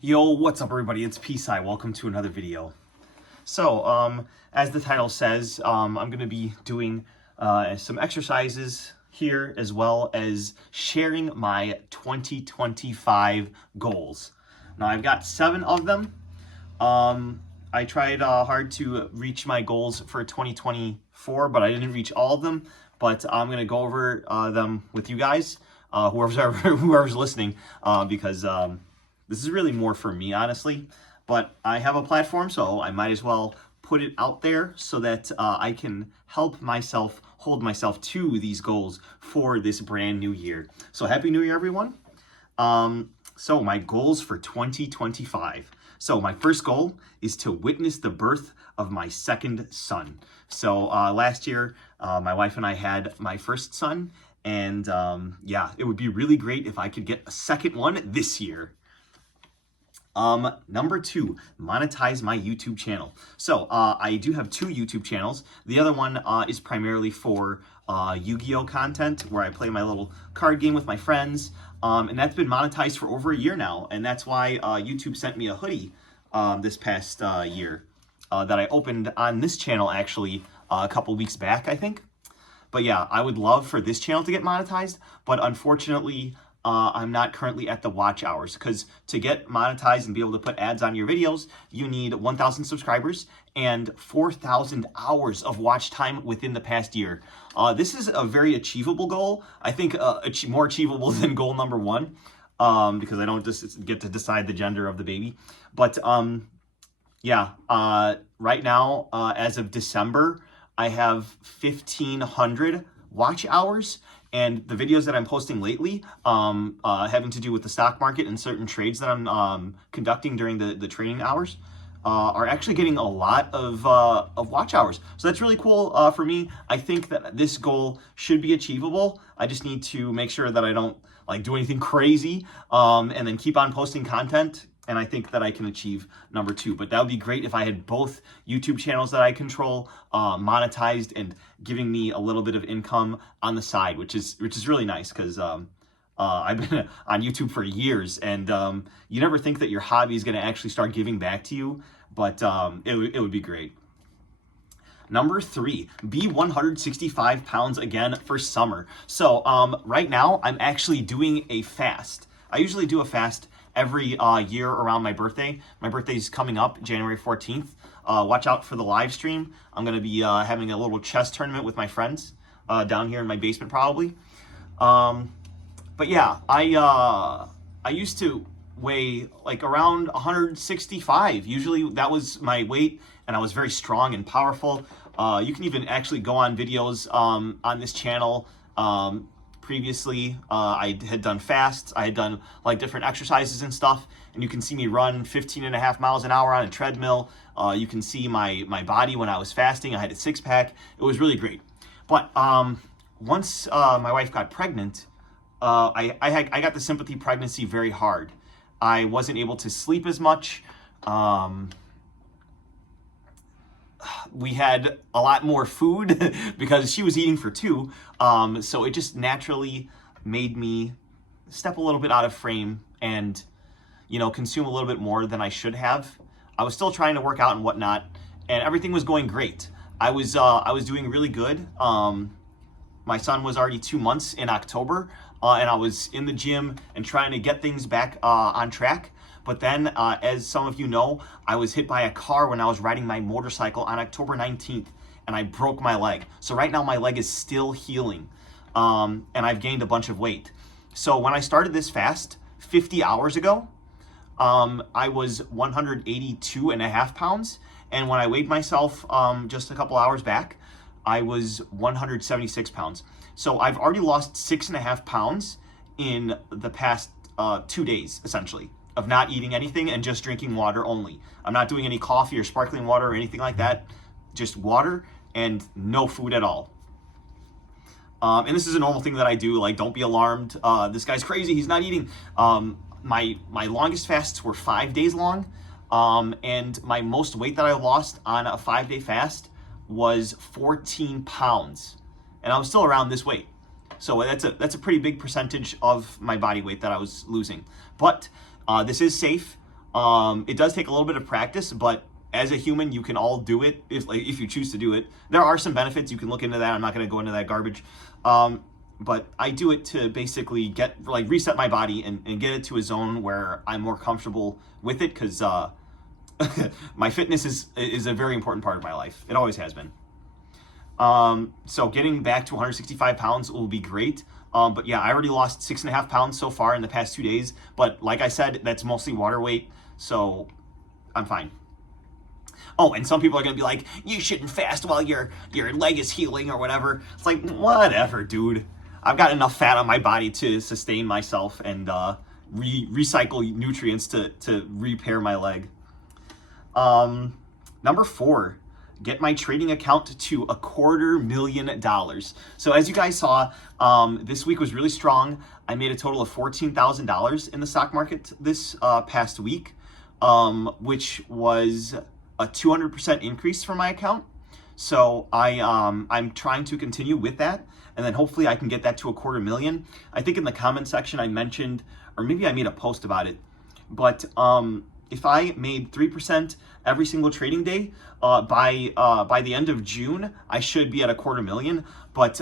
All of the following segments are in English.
Yo, what's up everybody? It's Peace-I. Welcome to another video. So, as the title says, I'm going to be doing some exercises here as well as sharing my 2025 goals. Now, I've got 7 of them. I tried hard to reach my goals for 2024, but I didn't reach all of them. But I'm going to go over them with you guys, whoever's listening, because this is really more for me, honestly. But I have a platform, so I might as well put it out there so that I can help myself hold myself to these goals for this brand new year. So Happy New Year, everyone. So my goals for 2025. So my first goal is to witness the birth of my second son. So last year, my wife and I had my first son, and yeah, it would be really great if I could get a second one this year. Number 2, monetize my YouTube channel. So, I do have 2 YouTube channels. The other one, is primarily for, Yu-Gi-Oh content, where I play my little card game with my friends. And that's been monetized for over a year now. And that's why, YouTube sent me a hoodie, this past, year, that I opened on this channel, actually, a couple weeks back, I think. But yeah, I would love for this channel to get monetized, but unfortunately, I'm not currently at the watch hours, because to get monetized and be able to put ads on your videos, you need 1,000 subscribers and 4,000 hours of watch time within the past year. This is a very achievable goal. I think more achievable than goal number 1, because I don't just get to decide the gender of the baby. But yeah, right now, as of December, I have 1,500 watch hours. And the videos that I'm posting lately, having to do with the stock market and certain trades that I'm conducting during the training hours, are actually getting a lot of watch hours. So that's really cool for me. I think that this goal should be achievable. I just need to make sure that I don't do anything crazy, and then keep on posting content. And I think that I can achieve number 2. But that would be great if I had both YouTube channels that I control monetized and giving me a little bit of income on the side, which is really nice, because I've been on YouTube for years, and you never think that your hobby is going to actually start giving back to you, but it would be great. Number 3, be 165 pounds again for summer. So right now, I'm actually doing a fast. I usually do a fast every year around my birthday. My birthday's coming up, January 14th. Watch out for the live stream. I'm going to be having a little chess tournament with my friends down here in my basement, probably. But yeah, I used to weigh like around 165. Usually that was my weight, and I was very strong and powerful. You can even actually go on videos on this channel. Previously, I had done fasts. I had done like different exercises and stuff, and you can see me run 15.5 miles an hour on a treadmill. You can see my body when I was fasting. I had a 6-pack. It was really great. But once my wife got pregnant, I got the sympathy pregnancy very hard. I wasn't able to sleep as much. We had a lot more food because she was eating for 2. So it just naturally made me step a little bit out of frame and, consume a little bit more than I should have. I was still trying to work out and whatnot, and everything was going great. I was doing really good. My son was already 2 months in October, and I was in the gym and trying to get things back on track. But then, as some of you know, I was hit by a car when I was riding my motorcycle on October 19th, and I broke my leg. So right now my leg is still healing, and I've gained a bunch of weight. So when I started this fast 50 hours ago, I was 182.5 pounds. And when I weighed myself just a couple hours back, I was 176 pounds. So I've already lost 6.5 pounds in the past 2 days, essentially, of not eating anything and just drinking water only. I'm not doing any coffee or sparkling water or anything like that. Just water and no food at all. And this is a normal thing that I do. Like, don't be alarmed. This guy's crazy. He's not eating. My longest fasts were 5 days long. And my most weight that I lost on a 5-day fast was 14 pounds. And I was still around this weight. So that's a pretty big percentage of my body weight that I was losing. But this is safe. It does take a little bit of practice, but as a human, you can all do it if you choose to do it. There are some benefits. You can look into that. I'm not going to go into that garbage. But I do it to basically reset my body and get it to a zone where I'm more comfortable with it, because my fitness is a very important part of my life. It always has been. So getting back to 165 pounds will be great. But yeah, I already lost 6.5 pounds so far in the past 2 days. But like I said, that's mostly water weight, so I'm fine. Oh, and some people are gonna be like, you shouldn't fast while your leg is healing or whatever. It's like, whatever, dude. I've got enough fat on my body to sustain myself and recycle nutrients to repair my leg. Number 4, get my trading account to $250,000. So as you guys saw, this week was really strong. I made a total of $14,000 in the stock market this past week, which was a 200% increase for my account. So I'm trying to continue with that, and then hopefully I can get that to $250,000. I think in the comment section I mentioned, or maybe I made a post about it, but if I made 3% every single trading day, by the end of June, I should be at $250,000. But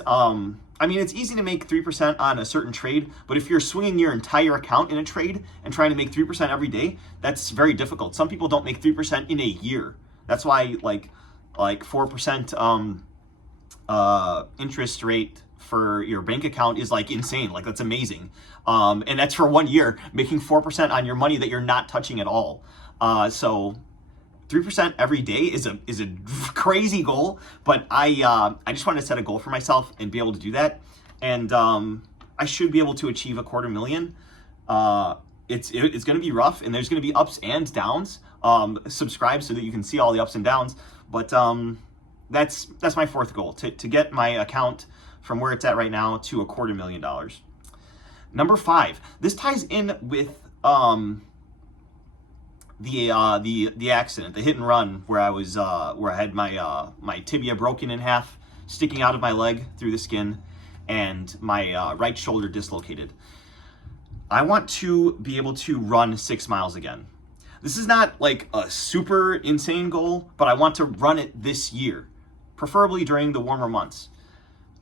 I mean, it's easy to make 3% on a certain trade, but if you're swinging your entire account in a trade and trying to make 3% every day, that's very difficult. Some people don't make 3% in a year. That's why like 4% interest rate for your bank account is like insane. Like, that's amazing. And that's for 1 year, making 4% on your money that you're not touching at all. So 3% every day is a crazy goal, but I just wanted to set a goal for myself and be able to do that. And I should be able to achieve $250,000. It's going to be rough, and there's going to be ups and downs. Subscribe so that you can see all the ups and downs. But that's my 4th goal, to get my account from where it's at right now to $250,000. Number 5, this ties in with the accident, the hit and run, where I was where I had my tibia broken in half, sticking out of my leg through the skin, and my right shoulder dislocated. I want to be able to run 6 miles again. This is not like a super insane goal, but I want to run it this year, preferably during the warmer months.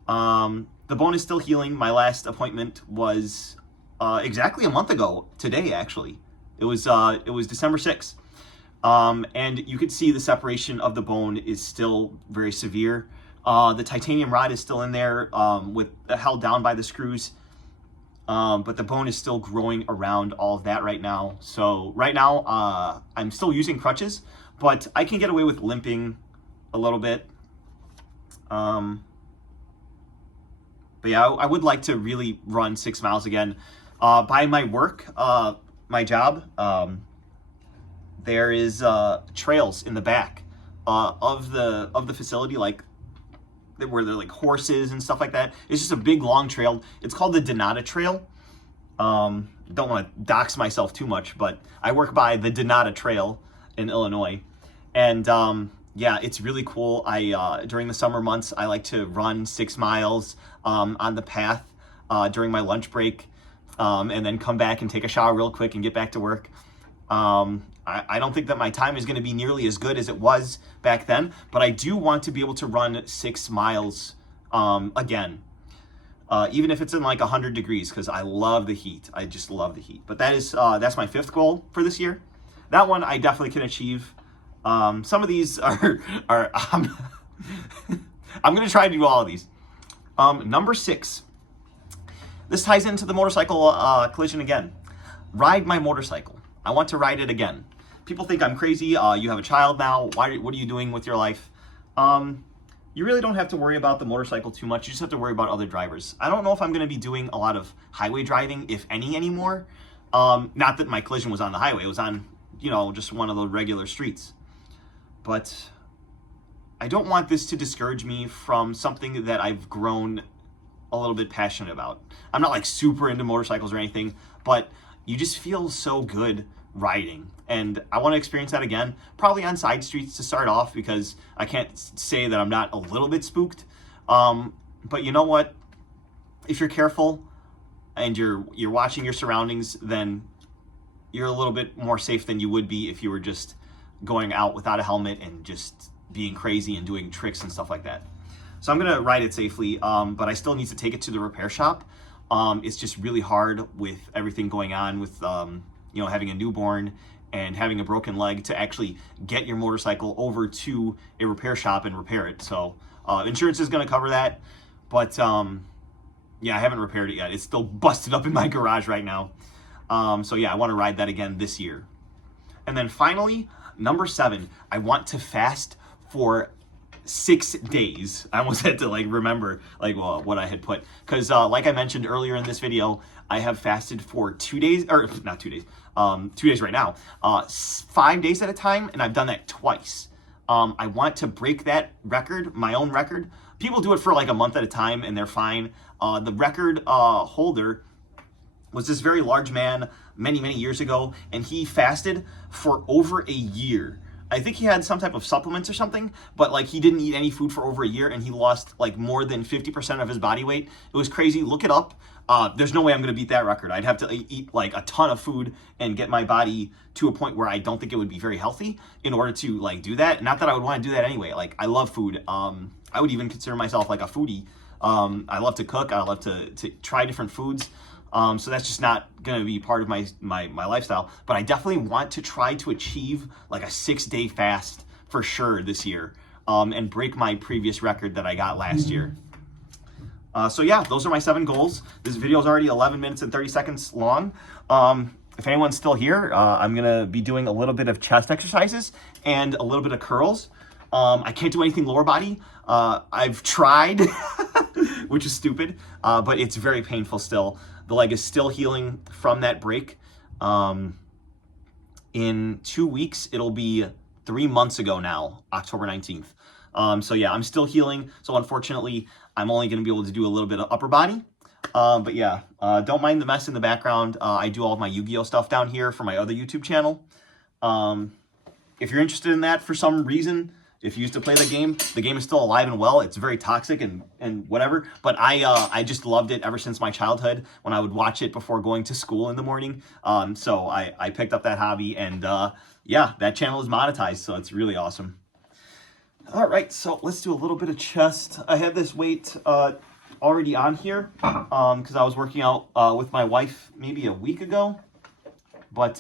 The bone is still healing. My last appointment was exactly a month ago today, actually. It was December 6th. And you could see the separation of the bone is still very severe. The titanium rod is still in there, held down by the screws. But the bone is still growing around all of that right now. So right now, I'm still using crutches, but I can get away with limping a little bit. But yeah, I would like to really run 6 miles again. By my work, my job, there is trails in the back of the facility, like where they're like horses and stuff like that. It's just a big long trail. It's called the Donata Trail. Don't want to dox myself too much, but I work by the Donata Trail in Illinois, and yeah, it's really cool. During the summer months, I like to run 6 miles on the path during my lunch break, and then come back and take a shower real quick and get back to work. I don't think that my time is going to be nearly as good as it was back then, but I do want to be able to run 6 miles again, even if it's in like 100 degrees, because I love the heat. I just love the heat. But that's my 5th goal for this year. That one I definitely can achieve. Some of these are I'm going to try to do all of these. Number 6. This ties into the motorcycle collision again. Ride my motorcycle. I want to ride it again. People think I'm crazy. You have a child now. What are you doing with your life? You really don't have to worry about the motorcycle too much. You just have to worry about other drivers. I don't know if I'm going to be doing a lot of highway driving, if any, anymore. Not that my collision was on the highway. It was on, just one of the regular streets. But I don't want this to discourage me from something that I've grown a little bit passionate about. I'm not like super into motorcycles or anything, but you just feel so good riding. And I want to experience that again, probably on side streets to start off, because I can't say that I'm not a little bit spooked. But you know what? If you're careful and you're watching your surroundings, then you're a little bit more safe than you would be if you were just going out without a helmet and just being crazy and doing tricks and stuff like that. So I'm gonna ride it safely, but I still need to take it to the repair shop. It's just really hard with everything going on with, you know, having a newborn and having a broken leg to actually get your motorcycle over to a repair shop and repair it. So insurance is gonna cover that, but yeah, I haven't repaired it yet. It's still busted up in my garage right now. So yeah, I wanna ride that again this year. And then finally, number 7, I want to fast for 6 days. I almost had to like remember like what I had put, because like I mentioned earlier in this video, I have fasted for 2 days, or not 2 days, 2 days right now, 5 days at a time, and I've done that twice. I want to break that record, my own record. People do it for like a month at a time and they're fine. The record holder was this very large man many years ago, and he fasted for over a year. I think he had some type of supplements or something, but like he didn't eat any food for over a year, and he lost like more than 50% of his body weight. It was crazy. Look it up. There's no way I'm going to beat that record. I'd have to eat like a ton of food and get my body to a point where I don't think it would be very healthy in order to like do that. Not that I would want to do that anyway. Like I love food. I would even consider myself like a foodie. I love to cook. I love to try different foods. So that's just not going to be part of my lifestyle. But I definitely want to try to achieve like a 6-day fast for sure this year, and break my previous record that I got last year. So yeah, those are my 7 goals. This video is already 11 minutes and 30 seconds long. If anyone's still here, I'm going to be doing a little bit of chest exercises and a little bit of curls. I can't do anything lower body. I've tried, which is stupid, but it's very painful still. The leg is still healing from that break. In 2 weeks, it'll be 3 months ago now, October 19th. So yeah, I'm still healing. So unfortunately, I'm only going to be able to do a little bit of upper body. But yeah, don't mind the mess in the background. I do all of my Yu-Gi-Oh stuff down here for my other YouTube channel. If you're interested in that for some reason, if you used to play the game is still alive and well. It's very toxic and whatever, but I just loved it ever since my childhood when I would watch it before going to school in the morning. So I picked up that hobby, and yeah, that channel is monetized, so it's really awesome. All right, so let's do a little bit of chest. I had this weight already on here because I was working out with my wife maybe a week ago. But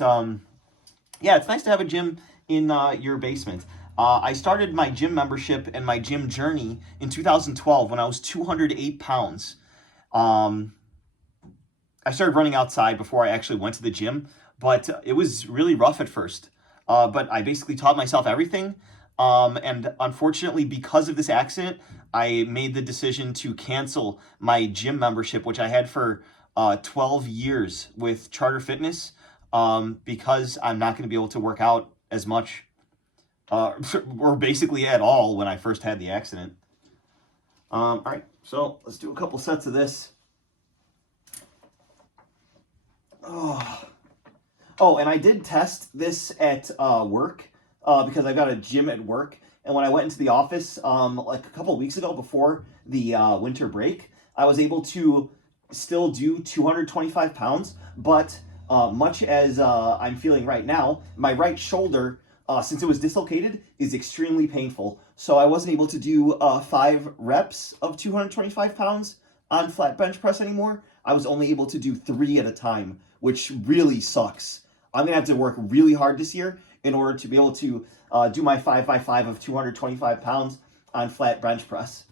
yeah, it's nice to have a gym in your basement. I started my gym membership and my gym journey in 2012 when I was 208 pounds. I started running outside before I actually went to the gym, but it was really rough at first. But I basically taught myself everything. And unfortunately, because of this accident, I made the decision to cancel my gym membership, which I had for 12 years with Charter Fitness, because I'm not going to be able to work out as much, or basically at all, when I first had the accident. All right, so let's do a couple sets of this. Oh, and I did test this at work, because I got a gym at work. And when I went into the office like a couple weeks ago before the winter break, I was able to still do 225 pounds. But much as I'm feeling right now, my right shoulder, since it was dislocated, is extremely painful. So I wasn't able to do 5 reps of 225 pounds on flat bench press anymore. I was only able to do 3 at a time, which really sucks. I'm going to have to work really hard this year in order to be able to do my 5x5 of 225 pounds on flat bench press.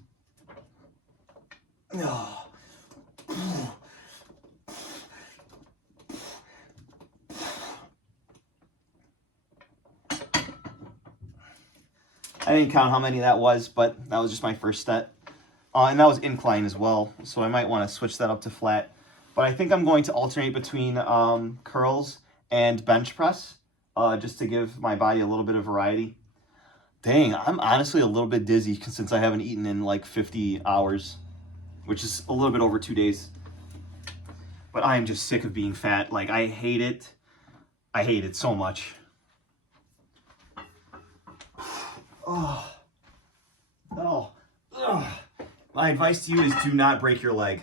I didn't count how many that was, but that was just my first set. And that was incline as well, so I might want to switch that up to flat. But I think I'm going to alternate between curls and bench press, just to give my body a little bit of variety. Dang, I'm honestly a little bit dizzy since I haven't eaten in like 50 hours, which is a little bit over 2 days. But I am just sick of being fat. Like, I hate it. I hate it so much. Oh. My advice to you is do not break your leg.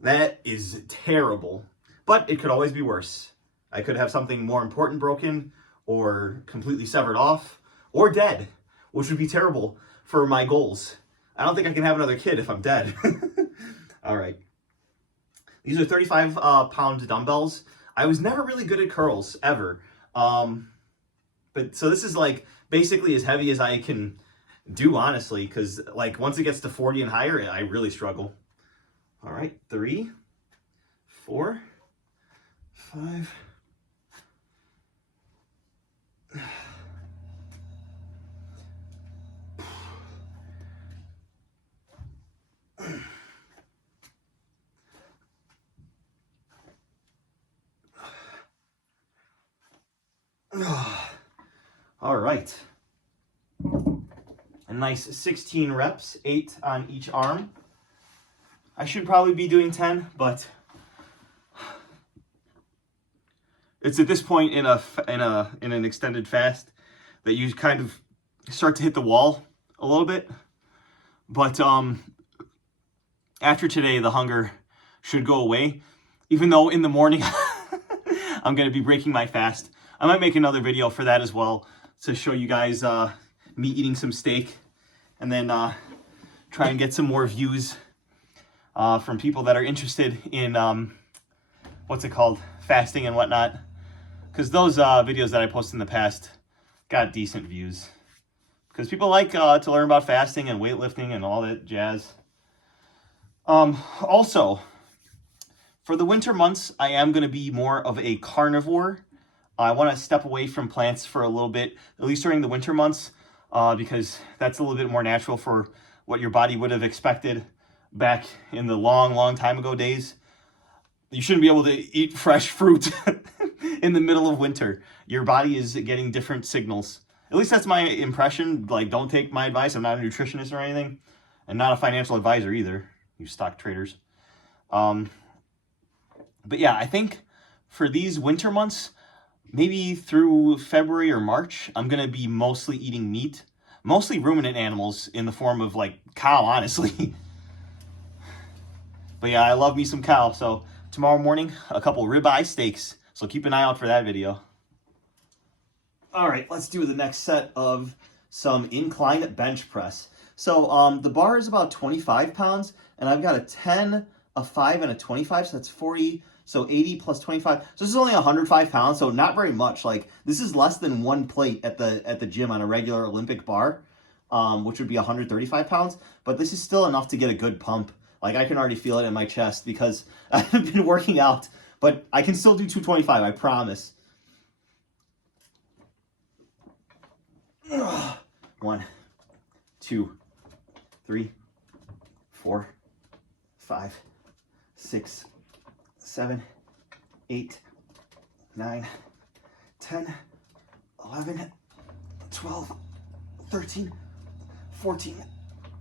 That is terrible. But it could always be worse. I could have something more important broken, or completely severed off, or dead, which would be terrible for my goals. I don't think I can have another kid if I'm dead. All right. These are 35 pound dumbbells. I was never really good at curls, ever. But so this is like basically as heavy as I can do, honestly, because like once it gets to 40 and higher, I really struggle. All right, 3, 4, 5. All right. A nice 16 reps, 8 on each arm. I should probably be doing 10, but it's at this point in an extended fast that you kind of start to hit the wall a little bit. But after today, the hunger should go away. Even though in the morning I'm going to be breaking my fast. I might make another video for that as well to show you guys me eating some steak, and then try and get some more views from people that are interested in what's it called, fasting and whatnot, because those videos that I posted in the past got decent views, because people like to learn about fasting and weightlifting and all that jazz. Also, for the winter months, I am going to be more of a carnivore. I want to step away from plants for a little bit, at least during the winter months, because that's a little bit more natural for what your body would have expected back in the long time ago days. You shouldn't be able to eat fresh fruit in the middle of winter. Your body is getting different signals. At least that's my impression. Like, don't take my advice. I'm not a nutritionist or anything, and not a financial advisor either, you stock traders. But yeah, I think for these winter months, maybe through February or March, I'm going to be mostly eating meat. Mostly ruminant animals in the form of, like, cow, honestly. But yeah, I love me some cow. So tomorrow morning, a couple ribeye steaks. So keep an eye out for that video. All right, let's do the next set of some incline bench press. So the bar is about 25 pounds, and I've got a 10, a 5, and a 25, so that's 40. So 80 plus 25. So this is only 105 pounds, so not very much. Like, this is less than one plate at the gym on a regular Olympic bar, which would be 135 pounds. But this is still enough to get a good pump. Like, I can already feel it in my chest because I've been working out. But I can still do 225, I promise. 1, 2, 3, 4, 5, 6, 7, 8, 9, 10, 11, 12, 13, 14,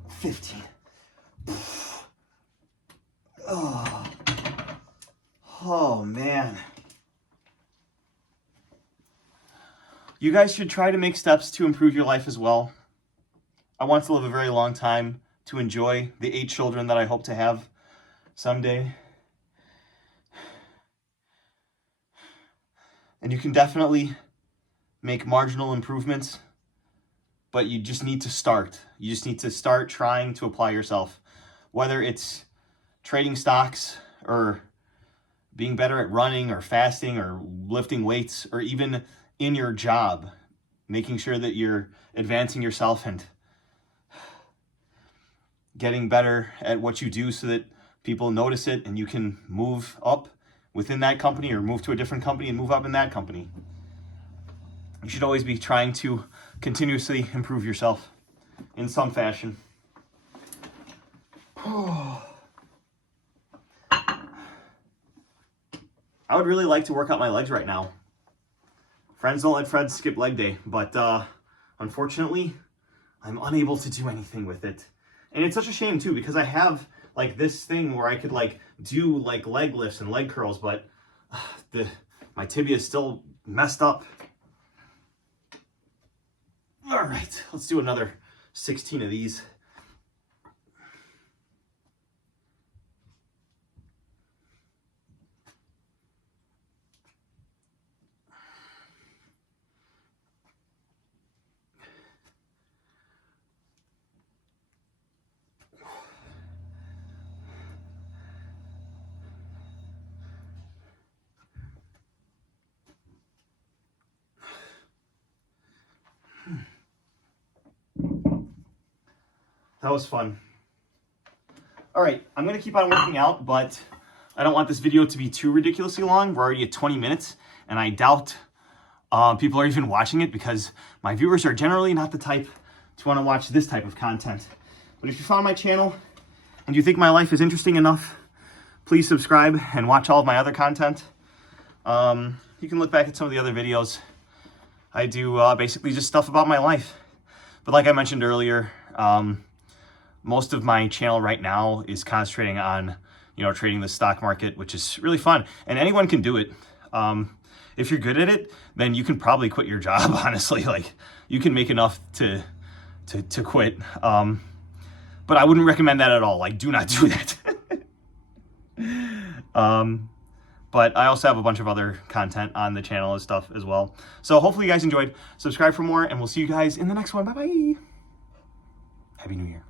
15. Oh man. You guys should try to make steps to improve your life as well. I want to live a very long time, to enjoy the 8 children that I hope to have someday. And you can definitely make marginal improvements, but you just need to start. You just need to start trying to apply yourself. Whether it's trading stocks, or being better at running, or fasting, or lifting weights, or even in your job, making sure that you're advancing yourself and getting better at what you do so that people notice it and you can move up within that company, or move to a different company and move up in that company. You should always be trying to continuously improve yourself in some fashion. I would really like to work out my legs right now. Friends don't let Fred skip leg day, but unfortunately, I'm unable to do anything with it. And it's such a shame too, because I have like this thing where I could like do like leg lifts and leg curls, but my tibia is still messed up. All right, let's do another 16 of these. That was fun. All right, I'm going to keep on working out, but I don't want this video to be too ridiculously long. We're already at 20 minutes, and I doubt people are even watching it because my viewers are generally not the type to want to watch this type of content. But if you found my channel and you think my life is interesting enough, please subscribe and watch all of my other content. You can look back at some of the other videos. I do basically just stuff about my life. But like I mentioned earlier, most of my channel right now is concentrating on, trading the stock market, which is really fun. And anyone can do it. If you're good at it, then you can probably quit your job, honestly. Like, you can make enough to quit. But I wouldn't recommend that at all. Like, do not do that. But I also have a bunch of other content on the channel and stuff as well. So hopefully you guys enjoyed. Subscribe for more, and we'll see you guys in the next one. Bye-bye. Happy New Year.